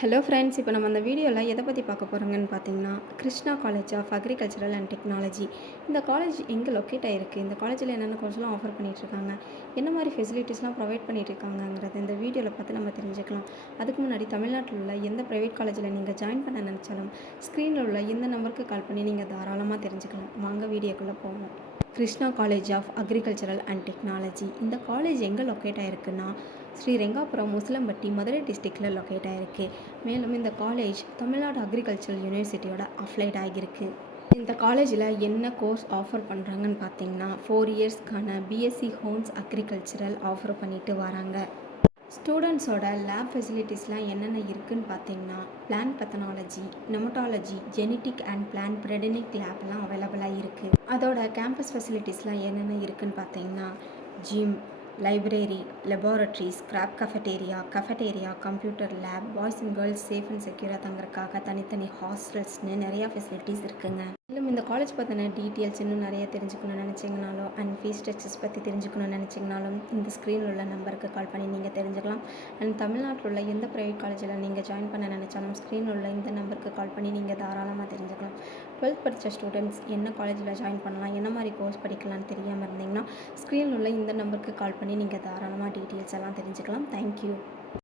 Hello friends, இப்போ நம்ம அந்த வீடியோவில் எதை பற்றி பார்க்க போகிறோங்கன்னு பார்த்தீங்கன்னா, Krishna college of agricultural and technology. இந்த காலேஜ் எங்கே லொக்கேட் ஆகிருக்கு, இந்த காலேஜில் என்னென்ன கோர்ஸ்லாம் ஆஃபர் பண்ணிகிட்ருக்காங்க, என்ன மாதிரி ஃபெசிலிட்டிஸ்லாம் ப்ரொவைட் பண்ணிகிட்ருக்காங்கிறது இந்த வீடியோவில் பார்த்து நம்ம தெரிஞ்சுக்கலாம். அதுக்கு முன்னாடி தமிழ்நாட்டில் உள்ள எந்த ப்ரைவேட் காலேஜில் நீங்கள் ஜாயின் பண்ண நினச்சாலும் ஸ்க்ரீனில் உள்ள இந்த நம்பருக்கு கால் பண்ணி நீங்கள் தாராளமாக தெரிஞ்சுக்கலாம். வாங்க வீடியோக்குள்ளே போவோம். Krishna college of agricultural and technology. இந்த காலேஜ் எங்கே லொக்கேட் ஆகிருக்குன்னா, ஸ்ரீரெங்காபுரம் முசலம்பட்டி மதுரை டிஸ்ட்ரிக்டில் லொக்கேட் ஆகிருக்கு. மேலும் இந்த காலேஜ் தமிழ்நாடு அக்ரிகல்ச்சரல் யூனிவர்சிட்டியோட அஃப்லைட் ஆகியிருக்கு. இந்த காலேஜில் என்ன கோர்ஸ் ஆஃபர் பண்ணுறாங்கன்னு பார்த்தீங்கன்னா, 4 இயர்ஸ்க்கான பிஎஸ்சி ஹோம்ஸ் அக்ரிகல்ச்சரல் ஆஃபர் பண்ணிட்டு வராங்க. ஸ்டூடெண்ட்ஸோட லேப் ஃபெசிலிட்டிஸ்லாம் என்னென்ன இருக்குதுன்னு பார்த்தீங்கன்னா, plant pathology, nematology, genetic and plant breeding லேப்லாம் அவைலபிளாக இருக்குது. அதோட கேம்பஸ் ஃபெசிலிட்டிஸ்லாம் என்னென்ன இருக்குதுன்னு பார்த்தீங்கன்னா, gym, library, laboratories, scrap கஃபெட்டேரியா, computer lab, boys and girls safe and செக்யூராக தங்குறதுக்காக தனித்தனி ஹாஸ்டல்ஸ்னு நிறையா ஃபெசிலிட்டிஸ் இருக்குங்க. மேலும் இந்த காலேஜ் பற்றின டீட்டெயில்ஸ் இன்னும் நிறைய தெரிஞ்சுக்கணும்னு நினச்சிங்கனாலும் அண்ட் ஃபீஸ் ஸ்ட்ரக்சர்ஸ் பற்றி தெரிஞ்சுக்கணும்னு நினச்சிங்கனாலும் இந்த ஸ்க்ரீனில் உள்ள நம்பருக்கு கால் பண்ணி நீங்கள் தெரிஞ்சுக்கலாம். அண்ட் தமிழ்நாட்டில் உள்ள எந்த ப்ரைவேட் காலேஜில் நீங்கள் ஜாயின் பண்ண நினச்சாலும் ஸ்க்ரீனில் உள்ள இந்த நம்பருக்கு கால் பண்ணி நீங்கள் தாராளமாக தெரிஞ்சுக்கலாம். 12th படித்த ஸ்டூடெண்ட்ஸ் என்ன காலேஜில் ஜாயின் பண்ணலாம், என்ன மாதிரி கோர்ஸ் படிக்கலாம்னு தெரியாமல் இருந்தீங்கன்னா ஸ்க்ரீனில் உள்ள இந்த நம்பருக்கு கால் பண்ணி நீங்கள் தாராளமாக டீட்டெயில்ஸ் எல்லாம் தெரிஞ்சுக்கலாம். தேங்க்யூ.